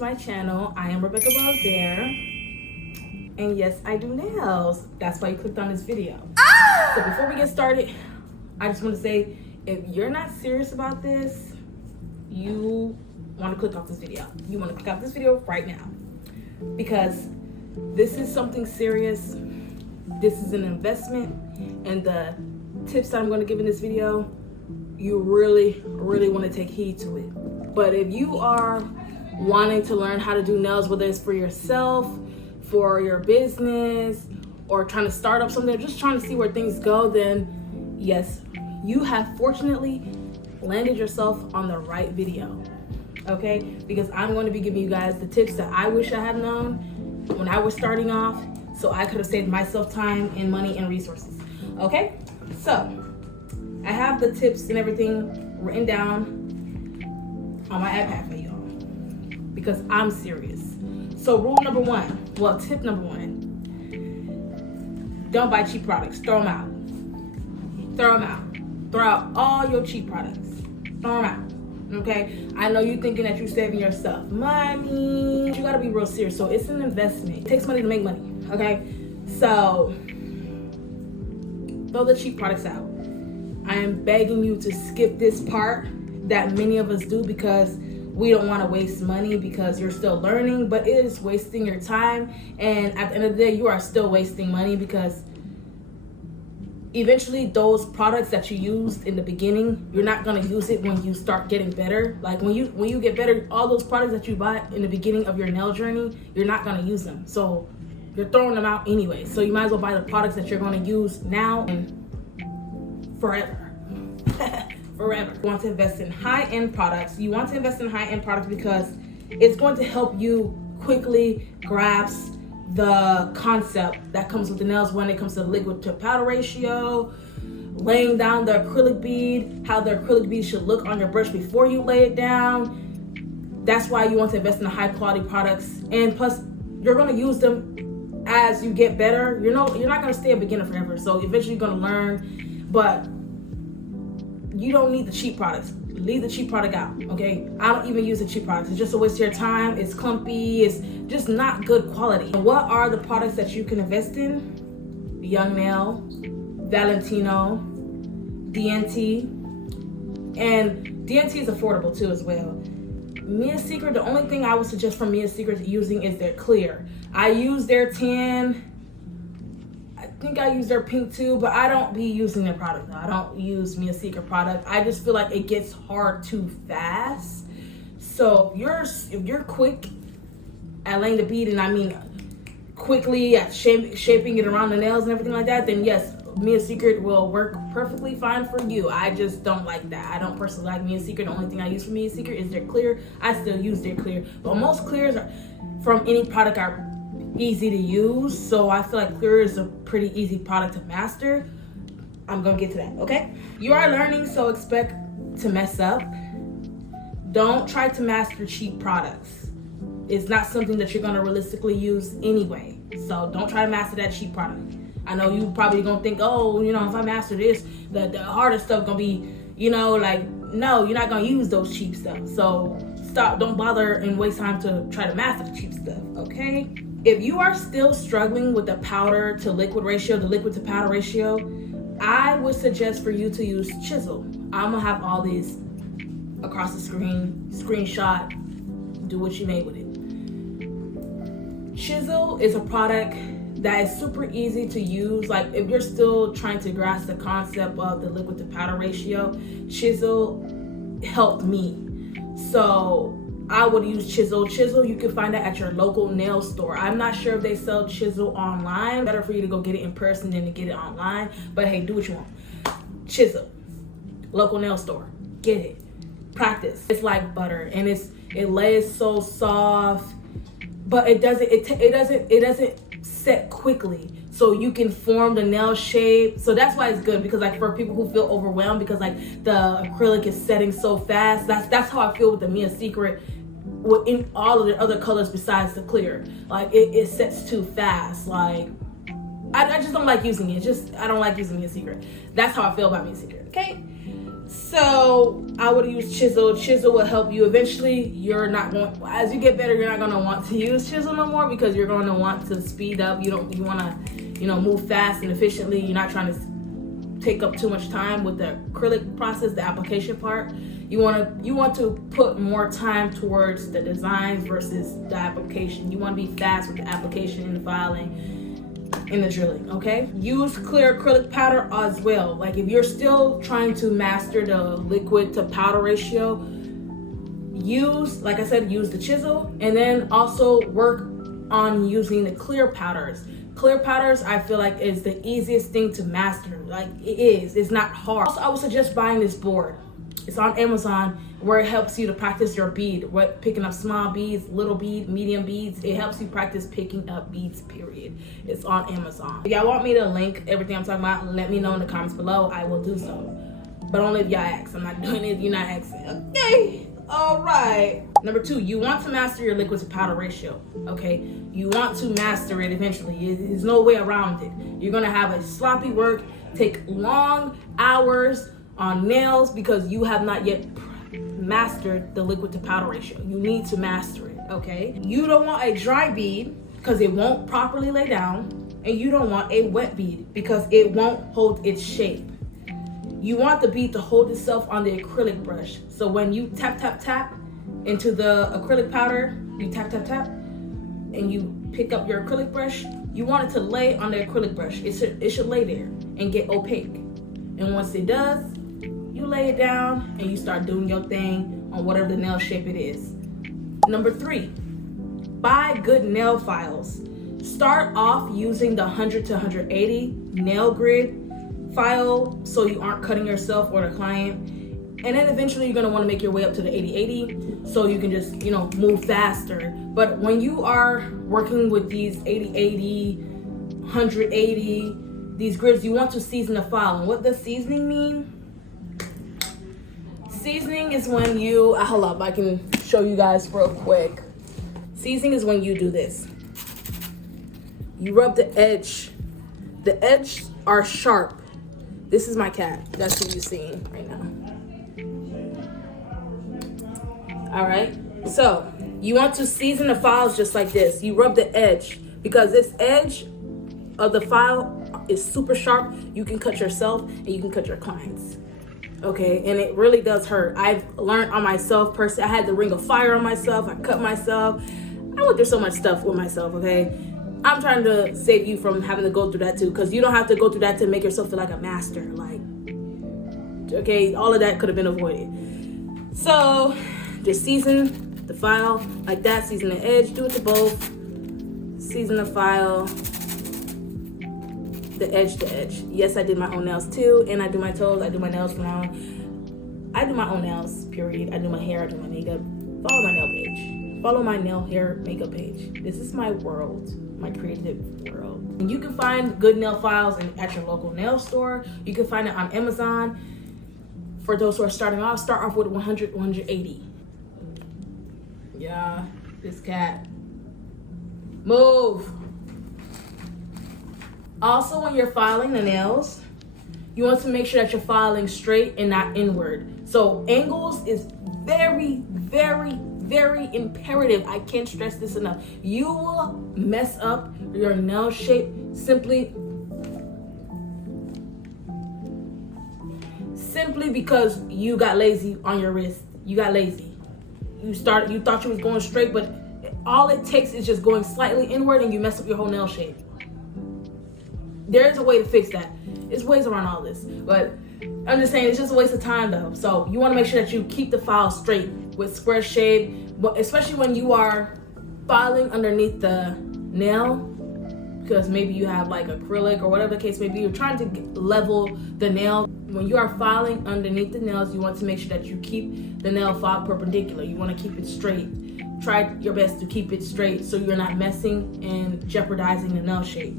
to my channel. I am Rebecca there, and yes, I do nails. That's why you clicked on this video. So before we get started, I just want to say, if you're not serious about this, you want to click off this video. You want to click off this video right now, because this is something serious. This is an investment, and the tips that I'm going to give in this video, you really want to take heed to it. But if you are wanting to learn how to do nails, whether it's for yourself, for your business, or trying to start up something, or just trying to see where things go, then yes, you have fortunately landed yourself on the right video, okay? Because I'm going to be giving you guys the tips that I wish I had known when I was starting off, so I could have saved myself time and money and resources, okay? So I have the tips and everything written down on my iPad for y'all, because I'm serious. So tip number one, don't buy cheap products. Throw them out. Throw out all your cheap products. Throw them out. Okay, I know you're thinking that you're saving yourself money. You gotta be real serious. So it's an investment. It takes money to make money. Okay, so throw the cheap products out. I am begging you to skip this part that many of us do, because we don't want to waste money, because you're still learning, but it is wasting your time. And at the end of the day, you are still wasting money, because eventually those products that you used in the beginning, you're not going to use it when you start getting better. Like when you get better, all those products that you bought in the beginning of your nail journey, you're not going to use them. So you're throwing them out anyway. So you might as well buy the products that you're going to use now and forever. Forever. You want to invest in high-end products. You want to invest in high-end products because it's going to help you quickly grasp the concept that comes with the nails when it comes to the liquid to powder ratio, laying down the acrylic bead, how the acrylic bead should look on your brush before you lay it down. That's why you want to invest in the high-quality products. And plus, you're going to use them as you get better. You're not going to stay a beginner forever. So eventually you're going to learn, but you don't need the cheap products. Leave the cheap product out, okay? I don't even use the cheap products. It's just a waste of your time. It's clumpy. It's just not good quality. What are the products that you can invest in? Young Nail, Valentino, DNT, and DNT is affordable too as well. Mia Secret, the only thing I would suggest from Mia Secret using is their clear. I use their tan. I think I use their pink too, but I don't be using their product. I don't use Mia Secret product. I just feel like it gets hard too fast. So if you're quick at laying the bead, and I mean quickly at shaping it around the nails and everything like that, then yes, Mia Secret will work perfectly fine for you. I just don't like that. I don't personally like Mia Secret. The only thing I use for Mia Secret is their clear. I still use their clear, but most clears from any product are easy to use, so I feel like clear is a pretty easy product to master. I'm gonna get to that, okay? You are learning, so expect to mess up. Don't try to master cheap products. It's not something that you're gonna realistically use anyway, so don't try to master that cheap product. I know you probably gonna think, oh, if I master this, the harder stuff gonna be, like, no, you're not gonna use those cheap stuff. So don't bother and waste time to try to master the cheap stuff, okay? If you are still struggling with the powder to liquid ratio, the liquid to powder ratio, I would suggest for you to use chisel. I'm gonna have all these across the screen, screenshot, do what you may with it. Chisel is a product that is super easy to use. Like if you're still trying to grasp the concept of the liquid to powder ratio, chisel helped me. So I would use chisel. Chisel, you can find that at your local nail store. I'm not sure if they sell chisel online. Better for you to go get it in person than to get it online. But hey, do what you want. Chisel, local nail store, get it. Practice. It's like butter, and it lays so soft, but it doesn't set quickly. So you can form the nail shape. So that's why it's good, because like for people who feel overwhelmed because like the acrylic is setting so fast, that's how I feel with the Mia Secret. In all of the other colors besides the clear, like it sets too fast. Like I just don't like using it. I don't like using Mia Secret. That's how I feel about Mia Secret, okay? So I would use chisel. Chisel will help you. Eventually, you're not going, as you get better, you're not going to want to use chisel no more, because you're going to want to speed up. You want to, move fast and efficiently. You're not trying to take up too much time with the acrylic process, the application part. You want to put more time towards the designs versus the application. You want to be fast with the application and the filing, in the drilling, okay? Use clear acrylic powder as well. Like if you're still trying to master the liquid to powder ratio, like I said, use the chisel, and then also work on using the clear powders. Clear powders, I feel like, is the easiest thing to master. Like it's not hard. Also, I would suggest buying this board. It's on Amazon, where it helps you to practice your bead, picking up small beads, little bead, medium beads. It helps you practice picking up beads, period. It's on Amazon. If y'all want me to link everything I'm talking about, let me know in the comments below. I will do so. But only if y'all ask. I'm not doing it if you're not asking. Okay, all right. Number 2, you want to master your liquid to powder ratio, okay? You want to master it eventually. There's no way around it. You're gonna have a sloppy work, take long hours on nails, because you have not yet mastered the liquid to powder ratio. You need to master it, okay? You don't want a dry bead because it won't properly lay down, and you don't want a wet bead because it won't hold its shape. You want the bead to hold itself on the acrylic brush. So when you tap into the acrylic powder, you tap, and you pick up your acrylic brush, you want it to lay on the acrylic brush. It should lay there and get opaque. And once it does, you lay it down and you start doing your thing on whatever the nail shape it is. Number 3, buy good nail files. Start off using the 100 to 180 nail grid file, so you aren't cutting yourself or the client. And then eventually you're gonna wanna make your way up to the 80-80, so you can just, move faster. But when you are working with these 80-80, 180, these grids, you want to season the file. And what does seasoning mean? Seasoning is when you, hold up, I can show you guys real quick. Seasoning is when you do this. You rub the edge. The edges are sharp. This is my cat. That's what you're seeing right now. All right. So you want to season the files just like this. You rub the edge, because this edge of the file is super sharp. You can cut yourself and you can cut your clients. Okay, and it really does hurt. I've learned on myself personally. I had the ring of fire on myself. I cut myself. I went through so much stuff with myself, okay? I'm trying to save you from having to go through that too, because you don't have to go through that to make yourself feel like a master. Like, okay, all of that could have been avoided. So just season the file like that. Season the edge. Do it to both. Season the file, the edge to edge. Yes, I did my own nails too, and I do my toes. I do my nails now. I do my own nails, period. I do my hair, I do my makeup. Follow my nail page. Follow my nail, hair, makeup page. This is my world, my creative world. And you can find good nail files at your local nail store. You can find it on Amazon. For those who are starting off, start off with 100, 180. Yeah, this cat. Move. Also, when you're filing the nails, you want to make sure that you're filing straight and not inward. So angles is very, very, very imperative. I can't stress this enough. You will mess up your nail shape simply because you got lazy on your wrist. You got lazy. You thought you was going straight, but all it takes is just going slightly inward and you mess up your whole nail shape. There's a way to fix that. There's ways around all this, but I'm just saying it's just a waste of time though. So you want to make sure that you keep the file straight with square shape, especially when you are filing underneath the nail, because maybe you have like acrylic or whatever the case may be. You're trying to level the nail. When you are filing underneath the nails, you want to make sure that you keep the nail file perpendicular. You want to keep it straight. Try your best to keep it straight so you're not messing and jeopardizing the nail shape.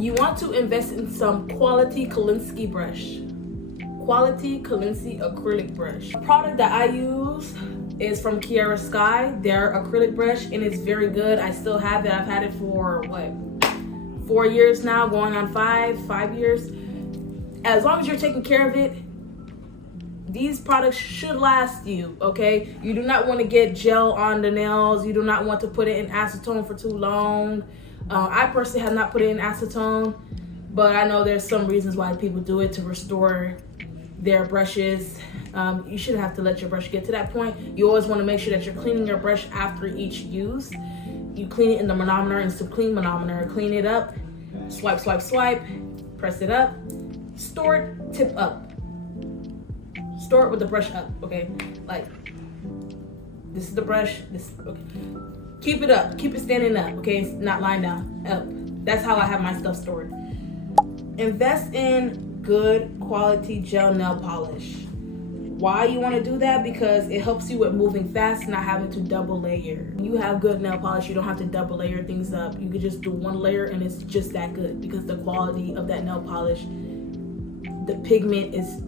You want to invest in some quality 𝙜𝙡𝙤𝙧𝙮 brush. Quality 𝙜𝙡𝙤𝙧𝙮 acrylic brush. The product that I use is from 𝙜𝙡𝙤𝙧𝙮, their acrylic brush, and it's very good. I still have it. I've had it for 4 years now, going on 5 years. As long as you're taking care of it, these products should last you, okay? You do not want to get gel on the nails. You do not want to put it in acetone for too long. I personally have not put it in acetone, but I know there's some reasons why people do it to restore their brushes. You shouldn't have to let your brush get to that point. You always want to make sure that you're cleaning your brush after each use. You clean it in the manometer and clean manometer. Clean it up, swipe, swipe, swipe, press it up, store it, tip up. Store it with the brush up, okay? Like, this is the brush, this, okay. Keep it up, keep it standing up, okay? It's not lying down, up. That's how I have my stuff stored. Invest in good quality gel nail polish. Why you want to do that? Because it helps you with moving fast, not having to double layer. You have good nail polish, you don't have to double layer things up. You could just do one layer and it's just that good, because the quality of that nail polish, the pigment is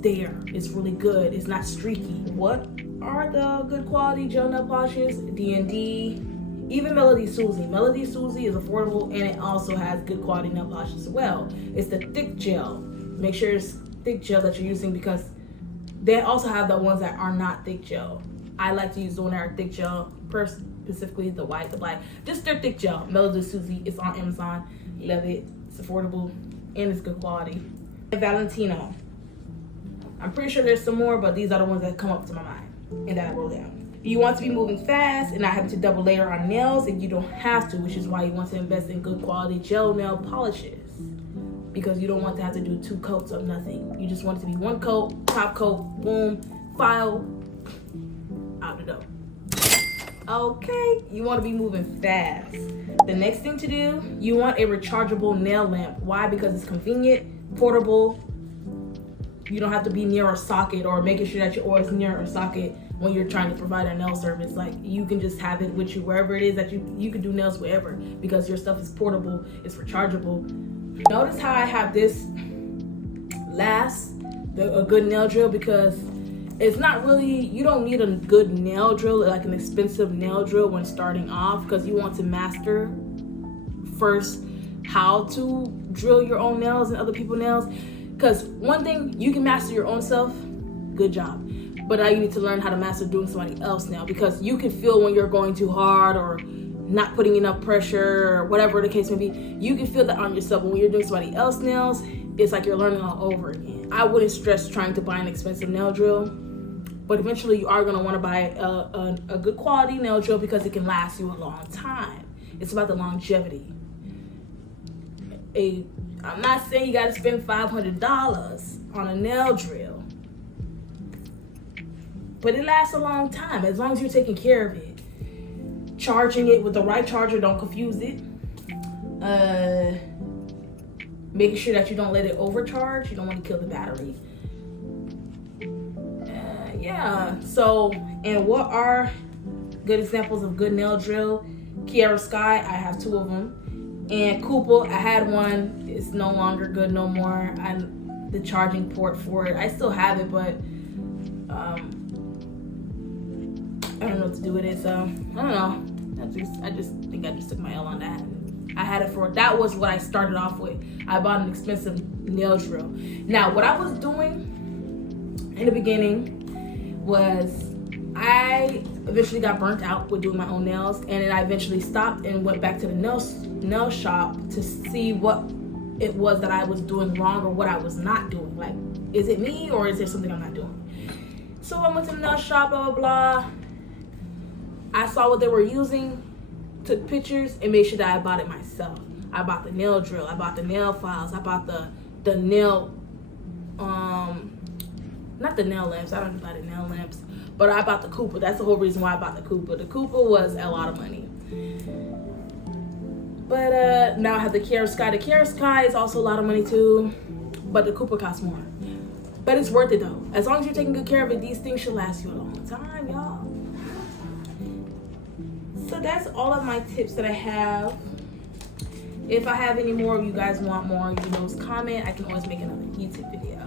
there. It's really good. It's not streaky. What are the good quality gel nail polishes? D&D, even Melody Susie. Melody Susie is affordable and it also has good quality nail polish as well. It's the thick gel. Make sure it's thick gel that you're using, because they also have the ones that are not thick gel. I like to use the one that are thick gel, specifically the white, the black. Just their thick gel. Melody Susie. It's on Amazon. Love it. It's affordable and it's good quality. Valentino. I'm pretty sure there's some more, but these are the ones that come up to my mind and that I wrote down. You want to be moving fast and not having to double layer on nails, and you don't have to, which is why you want to invest in good quality gel nail polishes, because you don't want to have to do 2 coats of nothing. You just want it to be 1 coat, top coat, boom, file, out the door. Okay, you want to be moving fast. The next thing to do, you want a rechargeable nail lamp. Why? Because it's convenient, portable. You don't have to be near a socket or making sure that you're always near a socket when you're trying to provide a nail service. Like, you can just have it with you wherever it is that you can do nails wherever, because your stuff is portable, it's rechargeable. Notice how I have this last, a good nail drill, because it's not really, you don't need a good nail drill, like an expensive nail drill when starting off, because you want to master first how to drill your own nails and other people's nails. Because one thing, you can master your own self, good job. But now you need to learn how to master doing somebody else now, because you can feel when you're going too hard or not putting enough pressure or whatever the case may be. You can feel that on yourself. But when you're doing somebody else's nails, it's like you're learning all over again. I wouldn't stress trying to buy an expensive nail drill, but eventually you are going to want to buy a good quality nail drill, because it can last you a long time. It's about the longevity. I'm not saying you got to spend $500 on a nail drill, but it lasts a long time as long as you're taking care of it. Charging it with the right charger, don't confuse it. Making sure that you don't let it overcharge. You don't want to kill the battery. Yeah, so, and what are good examples of good nail drill? Kiara Sky, I have 2 of them. And 𝙜𝙡, I had one. It's no longer good no more. The charging port for it, I still have it, but I don't know what to do with it. So I don't know. I just think I just took my L on that. I had it for, that was what I started off with. I bought an expensive nail drill. Now, what I was doing in the beginning was, I eventually got burnt out with doing my own nails, and then I eventually stopped and went back to the nail shop to see what it was that I was doing wrong or what I was not doing. Like, is it me or is there something I'm not doing? So I went to the nail shop, blah, blah, blah. I saw what they were using, took pictures, and made sure that I bought it myself. I bought the nail drill, I bought the nail files, I bought the nail, not the nail lamps, I don't buy the nail lamps, but I bought the 𝙜𝙡. That's the whole reason why I bought the 𝙜𝙡. The 𝙜𝙡 was a lot of money. But now I have the Kiara Sky. The Kiara Sky is also a lot of money too, but the 𝙜𝙡 costs more. But it's worth it though. As long as you're taking good care of it, these things should last you a long time, y'all. So that's all of my tips that I have. If I have any more, you guys want more, you can always comment. I can always make another YouTube video.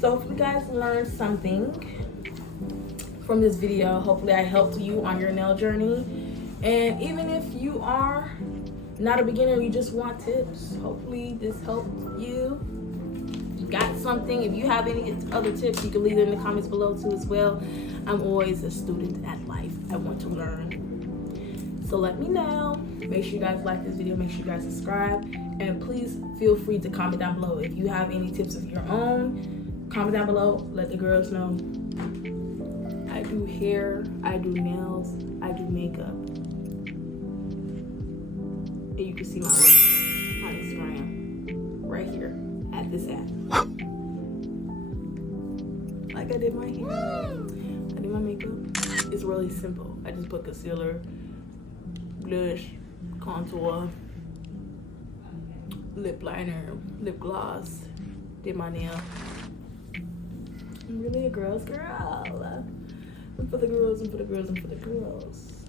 So hopefully you guys learned something from this video. Hopefully I helped you on your nail journey. And even if you are not a beginner, you just want tips, hopefully this helped you. got something, if you have any other tips, you can leave it in the comments below too as well. I'm always a student at life. I want to learn. So let me know. Make sure you guys like this video. Make sure you guys subscribe. And please feel free to comment down below. If you have any tips of your own, comment down below. Let the girls know. I do hair, I do nails, I do makeup. And you can see my work on Instagram right here at this app. Like I did my hair, I did my makeup. It's really simple. I just put concealer, blush, contour, lip liner, lip gloss, did my nail. I'm really a girl's girl. I'm for the girls, I'm for the girls, I'm for the girls.